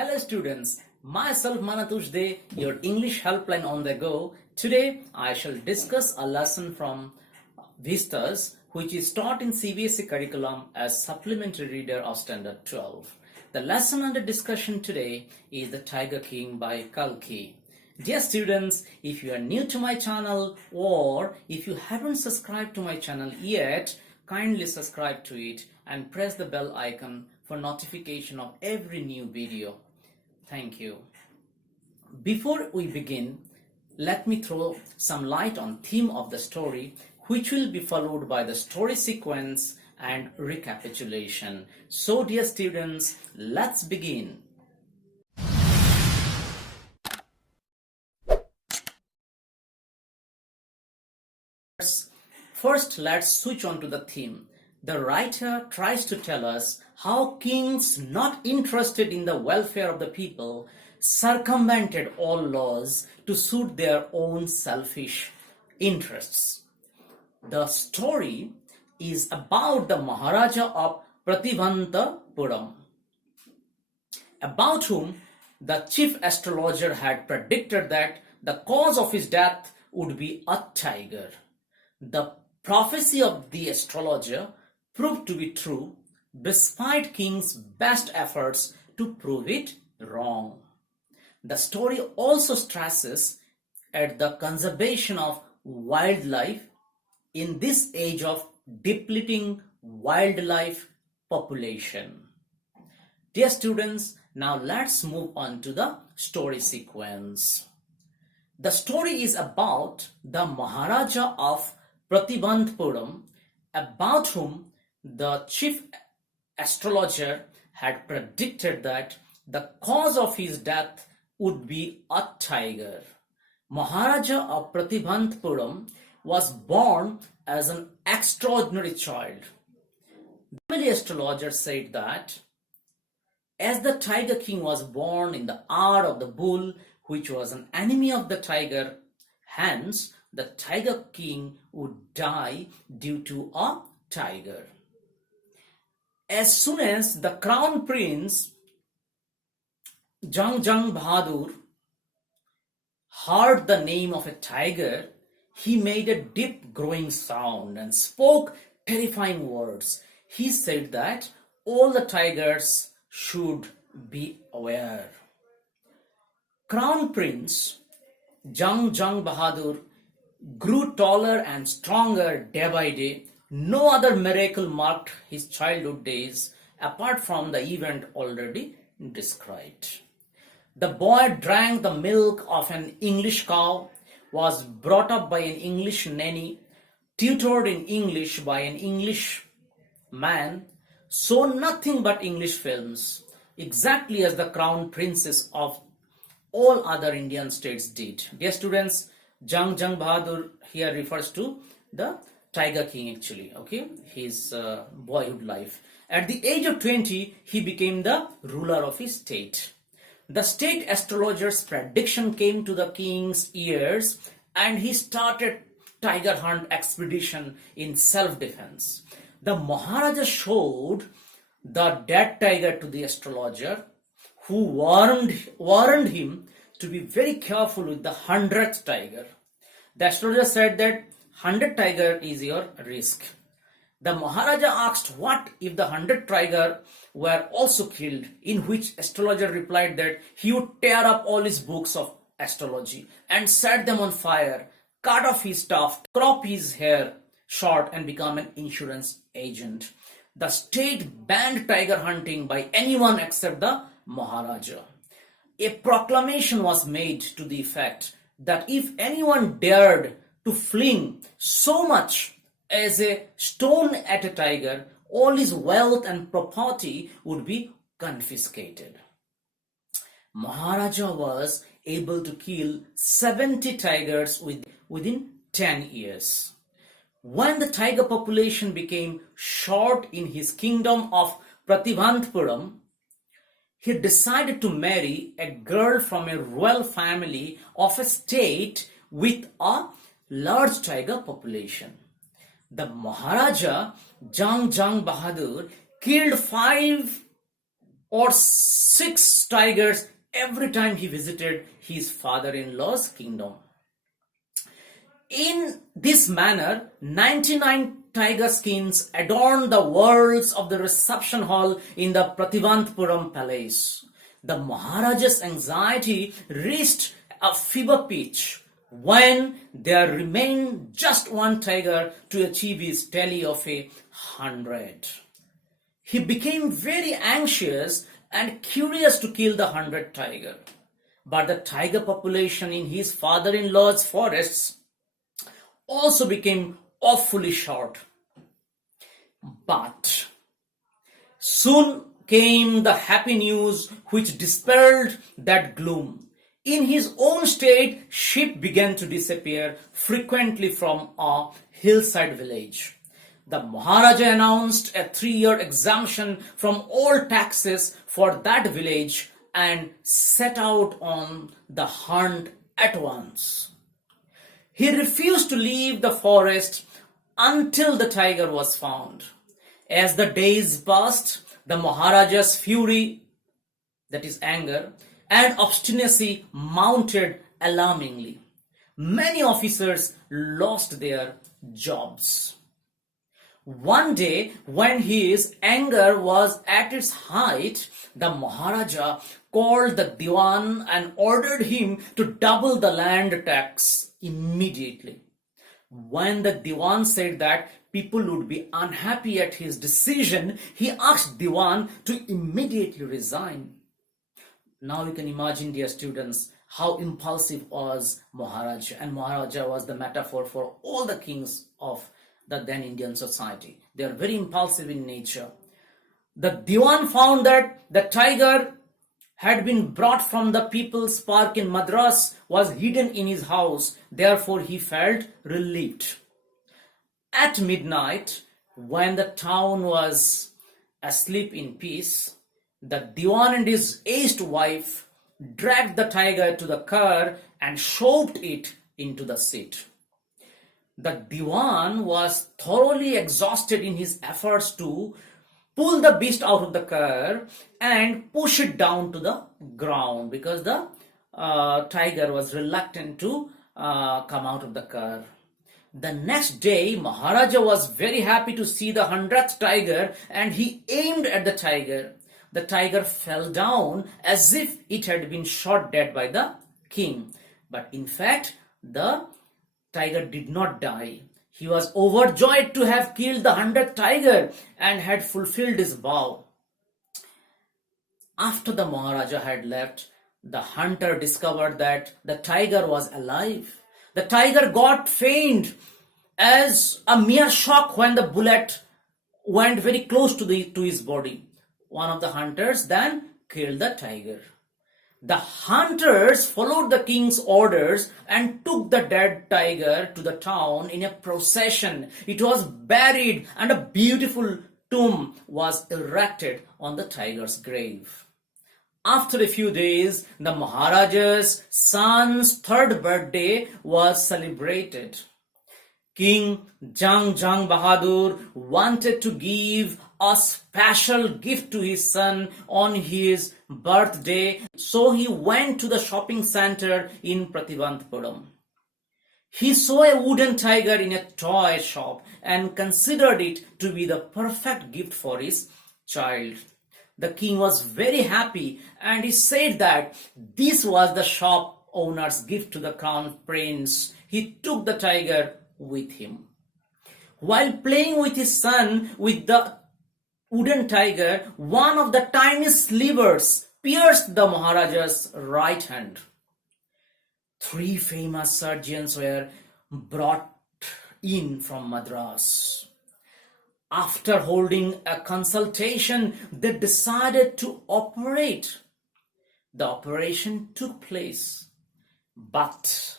Hello students, myself Monotosh Dey, your English helpline on the go. Today I shall discuss a lesson from Vistas which is taught in CBSE curriculum as supplementary reader of Standard 12. The lesson under discussion today is The Tiger King by Kalki. Dear students, if you are new to my channel or if you haven't subscribed to my channel yet, kindly subscribe to it and press the bell icon for notification of every new video. Thank you. Before we begin, let me throw some light on theme of the story, which will be followed by the story sequence and recapitulation. So dear students, let's begin. First, let's switch on to the theme. The writer tries to tell us how kings not interested in the welfare of the people circumvented all laws to suit their own selfish interests. The story is about the Maharaja of Pratibhantapuram, about whom the chief astrologer had predicted that the cause of his death would be a tiger. The prophecy of the astrologer proved to be true despite king's best efforts to prove it wrong. The story also stresses at the conservation of wildlife in this age of depleting wildlife population. Dear students, now let's move on to the story sequence. The story is about the Maharaja of Pratibhantapuram, about whom the chief astrologer had predicted that the cause of his death would be a tiger. Maharaja of Pratibhantapuram was born as an extraordinary child. The family astrologer said that as the Tiger King was born in the hour of the bull, which was an enemy of the tiger, hence the Tiger King would die due to a tiger. As soon as the crown prince Jang Bahadur heard the name of a tiger, he made a deep growing sound and spoke terrifying words. He said that all the tigers should be aware. Crown Prince Jang Bahadur grew taller and stronger day by day. No other miracle marked his childhood days apart from the event already described. The boy drank the milk of an English cow, was brought up by an English nanny, tutored in English by an English man, saw nothing but English films, exactly as the crown princes of all other Indian states did. Dear students, Jang Bahadur here refers to the Tiger King actually, okay, his boyhood life. At the age of 20, he became the ruler of his state. The state astrologer's prediction came to the king's ears and he started tiger hunt expedition in self-defense. The Maharaja showed the dead tiger to the astrologer, who warned him to be very careful with the 100th tiger. The astrologer said that 100 tiger is your risk. The Maharaja asked what if the 100 tiger were also killed, in which astrologer replied that he would tear up all his books of astrology and set them on fire, cut off his tuft, crop his hair short and become an insurance agent. The state banned tiger hunting by anyone except the Maharaja. A proclamation was made to the effect that if anyone dared to fling so much as a stone at a tiger, all his wealth and property would be confiscated. Maharaja was able to kill 70 tigers within 10 years. When the tiger population became short in his kingdom of Pratibhantapuram, he decided to marry a girl from a royal family of a state with a large tiger population. The Maharaja Jang Bahadur killed 5 or 6 tigers every time he visited his father-in-law's kingdom. In this manner, 99 tiger skins adorned the walls of the reception hall in the Prativantpuram palace. The Maharaja's anxiety reached a fever pitch when there remained just one tiger to achieve his tally of 100. He became very anxious and curious to kill the 100th tiger. But the tiger population in his father-in-law's forests also became awfully short. But soon came the happy news which dispelled that gloom. In his own state, sheep began to disappear frequently from a hillside village. The Maharaja announced a 3-year exemption from all taxes for that village and set out on the hunt at once. He refused to leave the forest until the tiger was found. As the days passed, the Maharaja's fury, that is anger, and obstinacy mounted alarmingly. Many officers lost their jobs. One day, when his anger was at its height, the Maharaja called the Diwan and ordered him to double the land tax immediately. When the Diwan said that people would be unhappy at his decision, he asked Diwan to immediately resign. Now you can imagine, dear students, how impulsive was Maharaja. And Maharaja was the metaphor for all the kings of the then Indian society. They are very impulsive in nature. The Diwan found that the tiger had been brought from the People's Park in Madras, was hidden in his house. Therefore, he felt relieved. At midnight, when the town was asleep in peace, the Diwan and his aged wife dragged the tiger to the car and shoved it into the seat. The Diwan was thoroughly exhausted in his efforts to pull the beast out of the car and push it down to the ground because the tiger was reluctant to come out of the car. The next day, Maharaja was very happy to see the 100th tiger and he aimed at the tiger. The tiger fell down as if it had been shot dead by the king. But in fact, the tiger did not die. He was overjoyed to have killed the 100th tiger and had fulfilled his vow. After the Maharaja had left, the hunter discovered that the tiger was alive. The tiger got faint as a mere shock when the bullet went very close to his body. One of the hunters then killed the tiger. The hunters followed the king's orders and took the dead tiger to the town in a procession. It was buried and a beautiful tomb was erected on the tiger's grave. After a few days, the Maharaja's son's 3rd birthday was celebrated. King Jang Bahadur wanted to give a special gift to his son on his birthday, so he went to the shopping center in Prativantpuram. He saw a wooden tiger in a toy shop and considered it to be the perfect gift for his child. The king was very happy and he said that this was the shop owner's gift to the crown prince. He took the tiger with him. While playing with his son with the wooden tiger, one of the tiny slivers pierced the Maharaja's right hand. 3 famous surgeons were brought in from Madras. After holding a consultation, they decided to operate. The operation took place, but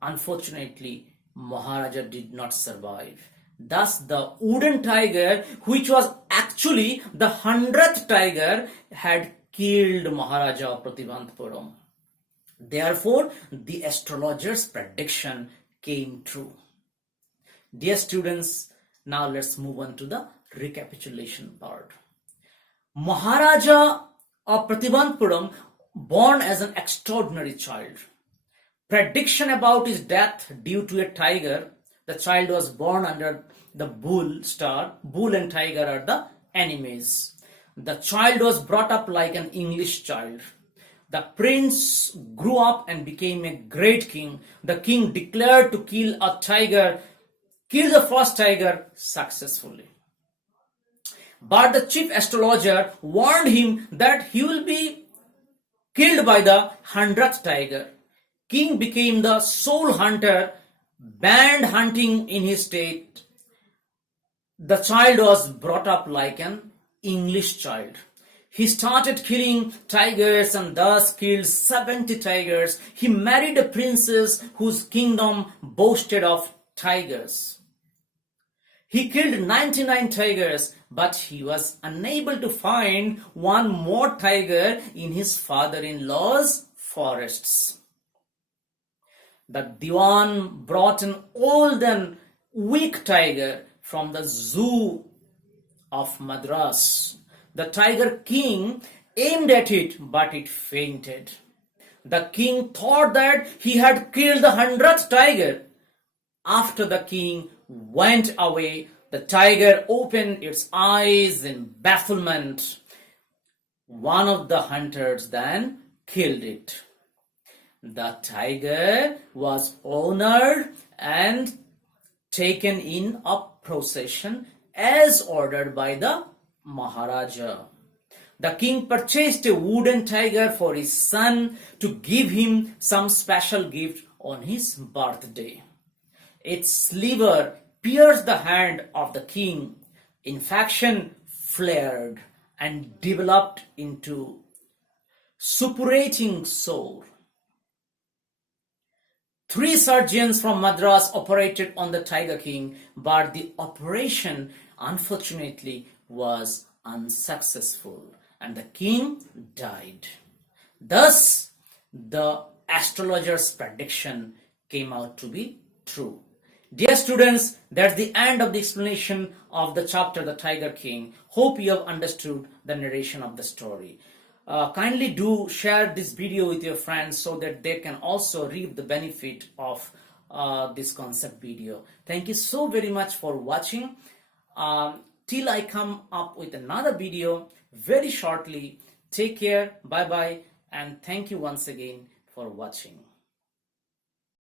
unfortunately, Maharaja did not survive. Thus, the wooden tiger, which was actually the 100th tiger, had killed Maharaja of Prativantpuram. Therefore, the astrologer's prediction came true. Dear students, now let's move on to the recapitulation part. Maharaja Pratibandpuram, born as an extraordinary child. Prediction about his death due to a tiger. The child was born under the bull star. Bull and tiger are the enemies. The child was brought up like an English child. The prince grew up and became a great king. The king declared to kill a tiger, kill the first tiger successfully. But the chief astrologer warned him that he will be killed by the 100th tiger. King became the sole hunter, banned hunting in his state. The child was brought up like an English child. He started killing tigers and thus killed 70 tigers. He married a princess whose kingdom boasted of tigers. He killed 99 tigers, but he was unable to find one more tiger in his father-in-law's forests. The Diwan brought an old and weak tiger from the zoo of Madras. The tiger king aimed at it, but it fainted. The king thought that he had killed the 100th tiger. After the king went away, the tiger opened its eyes in bafflement. One of the hunters then killed it. The tiger was honored and taken in a procession as ordered by the Maharaja. The king purchased a wooden tiger for his son to give him some special gift on his birthday. Its liver pierced the hand of the king. Infection flared and developed into suppurating sore. 3 surgeons from Madras operated on the tiger king, but the operation unfortunately was unsuccessful and the king died. Thus, the astrologer's prediction came out to be true. Dear students, that's the end of the explanation of the chapter The Tiger King. Hope you have understood the narration of the story. Kindly do share this video with your friends so that they can also reap the benefit of this concept video. Thank you so very much for watching. Till I come up with another video very shortly. Take care, bye bye, and thank you once again for watching.